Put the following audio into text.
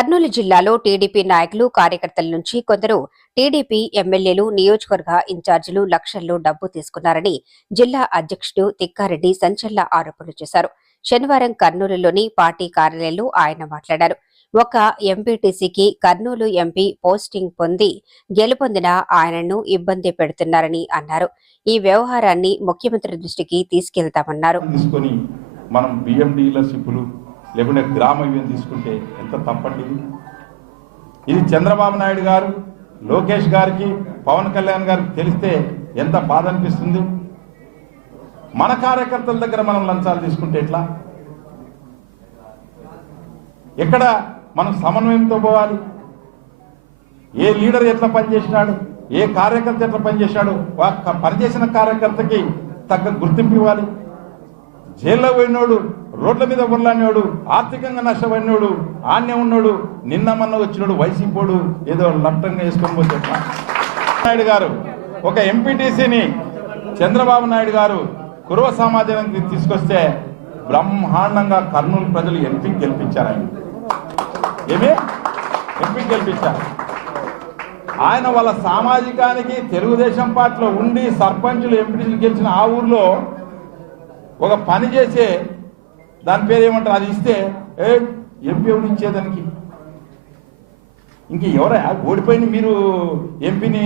కర్నూలు జిల్లాలో టీడీపీ నాయకులు కార్యకర్తల నుంచి కొందరు టీడీపీ ఎమ్మెల్యేలు నియోజకవర్గ ఇన్ఛార్జీలు లక్షల్లో డబ్బు తీసుకున్నారని జిల్లా అధ్యక్షుడు తిక్కారెడ్డి సంచలన ఆరోపణలు చేశారు. శనివారం కర్నూలులోని పార్టీ కార్యాలయంలో ఆయన మాట్లాడారు. ఒక ఎంపీటీసీకి కర్నూలు ఎంపీ పోస్టింగ్ పొంది గెలుపొందిన ఆయనను ఇబ్బంది పెడుతున్నారని అన్నారు. ఈ వ్యవహారాన్ని ముఖ్యమంత్రి దృష్టికి తీసుకెళ్తామన్నారు. మనం లేకుంటే గ్రామ తీసుకుంటే ఎంత తప్పండి? ఇది చంద్రబాబు నాయుడు గారు లోకేష్ గారికి పవన్ కళ్యాణ్ గారికి తెలిస్తే ఎంత బాధ అనిపిస్తుంది? మన కార్యకర్తల దగ్గర మనం లంచాలు తీసుకుంటే ఎట్లా? ఎక్కడ మనం సమన్వయంతో పోవాలి? ఏ లీడర్ ఎట్లా పనిచేసినాడు? ఏ కార్యకర్త ఎట్లా పనిచేశాడు పనిచేసిన కార్యకర్తకి తగ్గ గుర్తింపు ఇవ్వాలి. జైల్లో పోయినోడు రోడ్ల మీద ఉర్లానేవాడు ఆర్థికంగా నష్టపడినోడు ఆన్య ఉన్నాడు నిన్న మొన్న వచ్చినోడు వైసీపోడు ఏదో లప్టంగా వేసుకొని పోతే నాయుడు గారు ఒక ఎంపీటీసీని చంద్రబాబు నాయుడు గారు కురవ సమాజానికి తీసుకొస్తే బ్రహ్మాండంగా కర్నూలు ప్రజలు ఎంపీ గెలిపించారు ఆయన. ఏమి? ఎంపీకి గెలిపించారు. ఆయన వాళ్ళ సామాజికానికి తెలుగుదేశం పార్టీలో ఉండి సర్పంచులు ఎంపీటీసీలు గెలిచిన ఆ ఊర్లో ఒక పని చేసే దాని పేరు ఏమంటారు? అది ఇస్తే ఏ ఎంపీ ఎవరు ఇచ్చేదానికి ఇంక ఎవరా? ఓడిపోయిన మీరు ఎంపీని